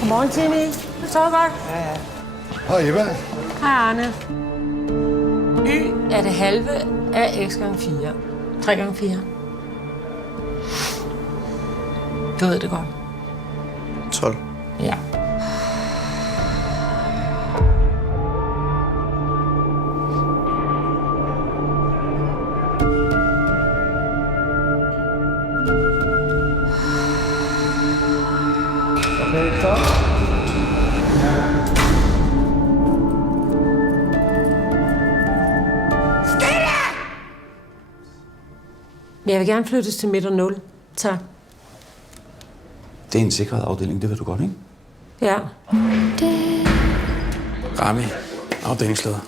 Godmorgen, Timmy. Det sover godt. Ja. Hej, Eva. Hej, Arne. Y er det halve af x gange 4. 3 gange 4. Du ved det godt. 12. Ja. Okay, stop. Jeg vil gerne flyttes til midt og 0. Tak. Det er en sikret afdeling, det ved du godt, ikke? Ja. Rami, afdelingsleder.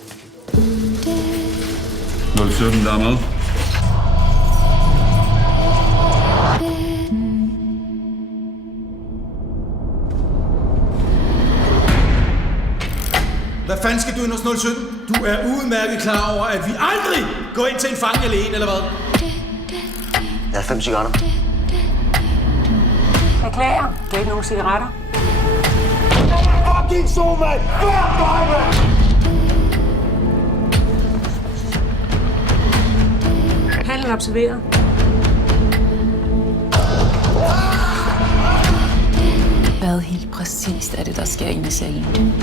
07, der er med. Hvad fanden skal du ind hos 017? Du er udmærket klar over, at vi aldrig går ind til en fange alene, eller hvad? Jeg har 5 cigaretter. Beklager. Du har ikke nogen cigaretter? Fucking så, mand! Fuck dig, mand! Handel observeret. Hvad helt præcist er det, der sker inde i cellen?